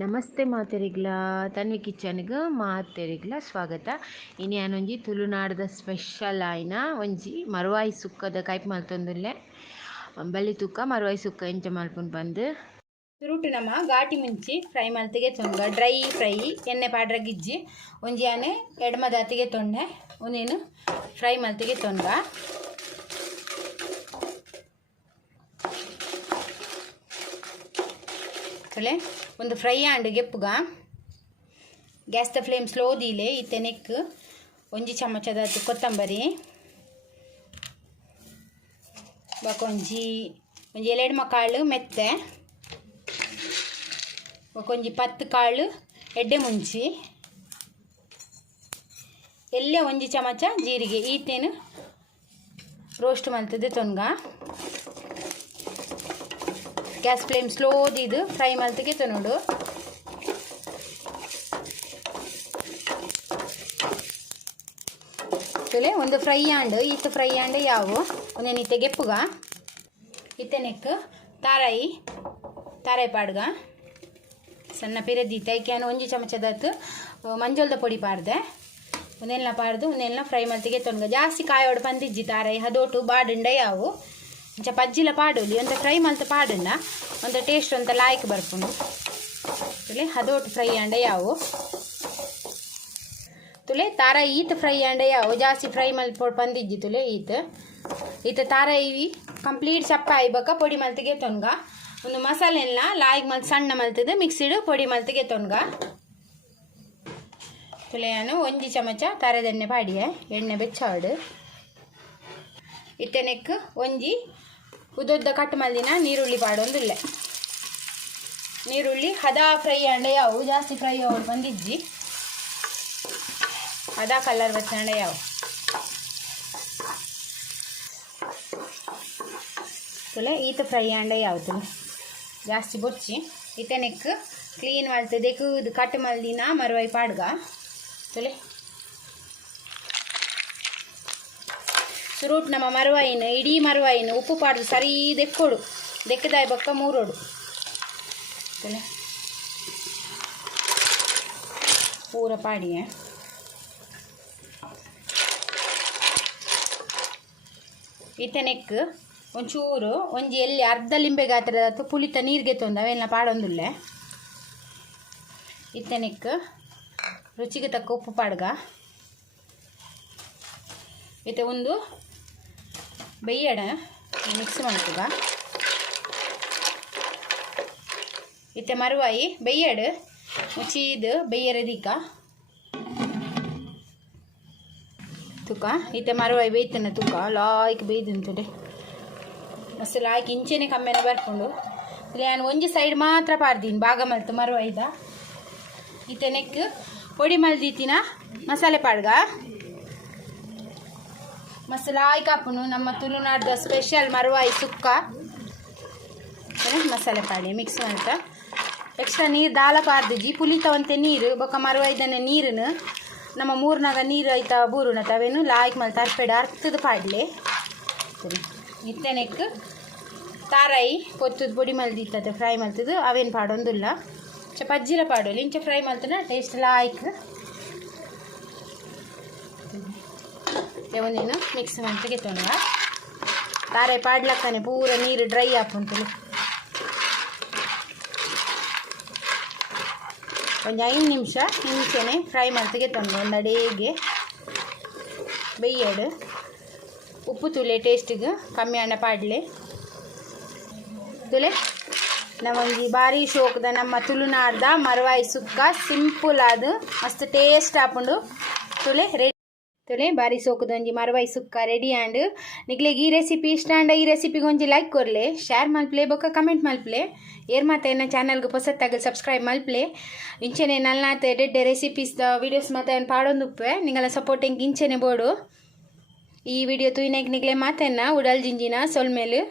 ನಮಸ್ತೆ ಮಾತೆರಿಗ್ಲ ತನ್ವಿ ಕಿಚನ್ಗೆ ಮಾತೆರಿಗ್ಲ ಸ್ವಾಗತ. ಇನ್ನು ಯಾನೊಂಜಿ ತುಳುನಾಡದ ಸ್ಪೆಷಲ್ ಆಯ್ನ ಒಂಜಿ ಮರುವಾಯಿ ಸುಕ್ಕದ ಕೈಪ್ ಮಲ್ತೊಂದುಲ್ಲೆ ಬಲ್ಲಿ ತೂಕ ಮರುವಾಯಿ ಸುಕ್ಕ ಎಂಚ ಮಲ್ಪುನ್ ಬಂದು ತುರುಟು ನಮ್ಮ ಘಾಟಿ ಮುಂಚಿ ಫ್ರೈ ಮಲ್ತಿಗೆ ತೊಂಗ ಡ್ರೈ ಫ್ರೈ ಎಣ್ಣೆ ಪಾಡ್ರಗಿಜ್ಜಿ ಒಂಜಿ ಆನೆ ಎಡಮದಾತಿಗೆ ತೊಂಡೆ ಒಂದೇನು ಫ್ರೈ ಮಲ್ತಿಗೆ ತೊಂಗ ಕಲೆ ಒಂದು ಫ್ರೈ ಆಂಡ್ ಗೆಪ್ಪುಗ ಗ್ಯಾಸ್ ದ ಫ್ಲೇಮ್ ಸ್ಲೋ ದೀಲೆ ಇತ್ತೆ ನೆಕ್ ಒಂಜಿ ಚಮಚದ ಕೊತ್ತಂಬರಿ ಬಕೊಂಜಿ ಒಂಜಿ ಎಲೆಡ್ ಕಾಳು ಮೆತ್ತೆ ಬಕೊಂಜಿ 10 ಕಾಳು ಎಡ್ಡೆ ಮುಂಚಿ ಎಲ್ಲೆ ಒಂಜಿ ಚಮಚ ಜೀರಿಗೆ ಈತೇನು ರೋಸ್ಟ್ ಮಲ್ತದೆ ತೊನ್ಗ ಗ್ಯಾಸ್ ಫ್ಲೇಮ್ ಸ್ಲೋ ದೀದು ಫ್ರೈ ಮಲ್ತಿಗೆ ತೊನೋಡು ಒಂದು ಫ್ರೈ ಆಂಡ್ ಇತ್ತು ಫ್ರೈ ಆಂಡ್ ಯಾವು ಒಂದೇನು ಇತ್ತೆ ಗೆಪ್ಪುಗ ಇತ್ತೆ ನೆಕ್ ತಾರಾಯಿ ಪಾಡ್ಗ ಸಣ್ಣ ಪಿರದಿ ತೈಕ್ಯಾನು ಒಂಜಿ ಚಮಚದತ್ತು ಮಂಜೋಲ್ದ ಪೊಡಿ ಪಾಡ್ದೆ ಒಂದೆಲ್ಲ ಪಾಡ್ದು ಒಂದೆಲ್ಲ ಫ್ರೈ ಮಲ್ತಿಗೆ ತೊನ್ಗ ಜಾಸ್ತಿ ಕಾಯೋಡು ಪಂದಿಜ್ಜಿ ತಾರಾಯಿ ಹದೋಟು ಬಾಡುಂಡ ಯಾವು ಇಂಚ ಪಜ್ಜಿಲ ಪಾಡೋಲಿ ಒಂದು ಫ್ರೈ ಮಲ್ತ ಪಾಡುಂಡ ಒಂದು ಟೇಸ್ಟ್ ಅಂತ ಲಾಯ್ಕ್ ಬರ್ಪುಂಡು ಹದೋಟು ಫ್ರೈ ಆಂಡ ಯಾವು ತುಲೆ ತಾರಾಯಿ ಈತ ಫ್ರೈ ಆಂಡ ಯಾವು ಜಾಸ್ತಿ ಫ್ರೈ ಮಲ್ಪೊಡು ಪಂದಿಜ್ಜಿ ತುಲೆ ಈತ ತಾರಾಯಿ ಕಂಪ್ಲೀಟ್ ಚಪ್ಪ ಆಯ್ಬಕ ಪೊಡಿ ಮಲ್ತಿಗೆ ತೊನ್ಗ ಒಂದು ಮಸಾಲೆಲ್ಲ ಲಾಯ್ಕ್ ಮಲ್ತ್ ಸಣ್ಣ ಮಲ್ತದು ಮಿಕ್ಸಿಡು ಪೊಡಿ ಮಲ್ತಿಗೆ ತೊನ್ಗ ತುಲೆಯಾನು ಒಂಜಿ ಚಮಚ ತಾರದೆಣ್ಣೆ ಪಾಡಿಯೆ ಎಣ್ಣೆ ಬೆಚ್ಚಾಡು ಇತ್ತೆನೆಕ್ ಒಂಜಿ ಉದೊದ್ದ ಕಟ್ ಮಲ್ದಿನ ನೀರುಳ್ಳಿ ಪಾಡೊಂದುಲ್ಲೆ ನೀರುಳ್ಳಿ ಹದ ಫ್ರೈ ಆಂಡ ಯಾವು ಜಾಸ್ತಿ ಫ್ರೈ ಅವಳು ಬಂದಿಜ್ಜಿ ಹದ ಕಲರ್ ಬಚ್ಚಂಡ ಯಾವು ತುಲೆ ಈತ ಫ್ರೈ ಆಂಡ ಯಾವು ತುಲೆ ಜಾಸ್ತಿ ಬೊಚ್ಚಿ ಇತೆನೆಕ್ ಕ್ಲೀನ್ ಮಲ್ತದೆ ಕೂದು ಕಟ್ ಮಲ್ದಿನ ಮರುವೈ ಪಾಡ್ಗ ತುಲೆ ಸುರೂಟ್ ನಮ್ಮ ಮರುವಾಯಿನ ಇಡೀ ಮರುವಾಯಿನ ಉಪ್ಪು ಪಾಡ್ದು ಸರಿ ದೆಕ್ಕೊಡು ದೆಕ್ಕದಾಯಿ ಬಕ್ಕ ಮೂರೋಡು ಪೂರ ಪಾಡಿಯೇ ಇತನೆಕ್ ಒಂಚೂರು ಒಂಜಿ ಎಲ್ಲಿ ಅರ್ಧ ಲಿಂಬೆ ಗಾತ್ರದ ಪುಳಿತ ನೀರಿಗೆ ತೊಂದು ಅವೆಲ್ಲ ಪಾಡೊಂದುಲ್ಲೆ ಇತನೆಕ್ ರುಚಿಗೆ ತಕ್ಕ ಉಪ್ಪು ಪಾಡ್ಗ ಇತ್ತೆ ಒಂದು ಬೆಯ್ಯಡ ಮಿಕ್ಸ್ ಮಾಡ್ತದ ಇತ್ತೆ ಮರುವಾಯಿ ಬೆಯ್ಯಡು ಮುಚ್ಚೀದು ಬೆಯ್ಯರದಿಕ್ಕ ತುಕ ಇತ್ತೆ ಮರುವಾಯಿ ಬೇಯ್ತನ ತುಕ ಲಾಯ್ಕ್ ಬೇಯ್ದಂತಡೆ ಮಸ್ತ್ ಲಾಯ್ಕ್ ಇಂಚೆನೆ ಕಮ್ಮೆನೆ ಬರ್ಕೊಂಡು ಇಲ್ಲಿ ನಾನು ಒಂಜಿ ಸೈಡ್ ಮಾತ್ರ ಪಾರ್ದೀನಿ ಭಾಗ ಮಲ್ತು ಮರುವಾಯ್ದ ಇತ್ತೆ ನೆಕ್ ಪೊಡಿ ಮಲ್ದಿತ್ತಿನ ಮಸಾಲೆ ಪಾಡ್ಗ ಮಸ್ತ್ ಲಾಯ್ಕ್ ಹಾಪುನು ನಮ್ಮ ತುಳುನಾಡ್ದ ಸ್ಪೆಷಲ್ ಮರುವಾಯಿ ಸುಕ್ಕ ಮಸಾಲೆ ಪಾಡಿ ಮಿಕ್ಸ್ ಮಾಡ್ತ ಎಕ್ಸ್ಟ್ರಾ ನೀರು ದಾಲ ಪಾರ್ದಿಜ್ಜಿ ಪುಲಿತವಂತೆ ನೀರು ಬೊಕ್ಕ ಮರುವಾಯ್ದನೆ ನೀರನ್ನು ನಮ್ಮ ಮೂರ್ನಾಗ ನೀರು ಐತ ಬೂರುನ ತವೇನು ಲಾಯ್ಕ್ ಮಲ್ತ ಅರ್ಪೆಡ ಅರ್ಥದ ಪಾಡ್ಲೆ ಇತ್ತೆನೆಕ್ ತಾರಾಯಿ ಪೊತ್ತದ ಪೊಡಿ ಮಲ್ದಿತ್ತದ ಫ್ರೈ ಮಲ್ತದು ಅವೇನು ಪಾಡೊಂದುಲ್ಲ ಪಜ್ಜಿಲ ಪಾಡೋಲಿ ಇಂಚ ಫ್ರೈ ಮಲ್ತನ ಟೇಸ್ಟ್ ಲಾಯ್ಕ್ ಒಂದೇನು ಮಿಕ್ಸ್ ಮಲ್ತಿಗೆ ತೊಂಗ ತಾರಾಯಿ ಪಾಡ್ಲಕ್ಕನೆ ಪೂರ ನೀರು ಡ್ರೈ ಹಾಕುಂಟು ಒಂದು 5 ನಿಮಿಷ ಇಂಚೆನೆ ಫ್ರೈ ಮಲ್ತಿಗೆ ತೊಂಗ ಒಂದು ಅಡೇಗೆ ಬೆಯ್ಯಡು ಉಪ್ಪು ತುಲೆ ಟೇಸ್ಟಿಗೆ ಕಮ್ಮಿ ಅಣ್ಣ ಪಾಡ್ಲೆ ತುಲೆ ನಾವೊಂದು ಭಾರಿ ಶೋಕದ ನಮ್ಮ ತುಳುನಾಡ್ದ ಮರುವಾಯಿ ಸುಕ್ಕ ಸಿಂಪಲ್ ಆದ ಮಸ್ತ್ ಟೇಸ್ಟ್ ಹಾಕೊಂಡು ತುಲೆ ರೆಡಿ ತುಲೆ ಭಾರಿ ಸೋಕದೊಂಜಿ ಮರುವಾಯಿ ಸುಕ್ಕ ರೆಡಿ ಆ್ಯಂಡ್ ನಿಗ್ಲೆಗ್ ಈ ರೆಸಿಪಿ ಇಷ್ಟ ಆಂಡ ಈ ರೆಸಿಪಿಗೆ ಒಂಜಿ ಲೈಕ್ ಕೊರ್ಲೆ ಶೇರ್ ಮಲ್ಪ್ಲೆ ಬೊಕ್ಕ ಕಮೆಂಟ್ ಮಲ್ಪ್ಲೆ ಏರ್ ಮಾತ ಏನ ಚಾನಲ್ಗೆ ಹೊಸತ್ತಾಗ ಸಬ್ಸ್ಕ್ರೈಬ್ ಮಲ್ಪ್ಲೆ ಇಂಚೆನೆ ನಲ್ನಾತ ಎಡ್ಡೆ ರೆಸಿಪೀಸ್ ವೀಡಿಯೋಸ್ ಮಾತ ಏನು ಪಾಡೊಂದುಪ್ಪೆ ನಿಂಗಲ ಸಪೋರ್ಟಿಂಗ್ ಇಂಚೆನೆ ಬೋಡು ಈ ವಿಡಿಯೋ ತೂಯಿನಾಗ ನಿಗ್ಲೆ ಮಾತನ್ನ ಉಡಲ್ ಜಿಂಜಿನ ಸೊಲ್ಮೇಲು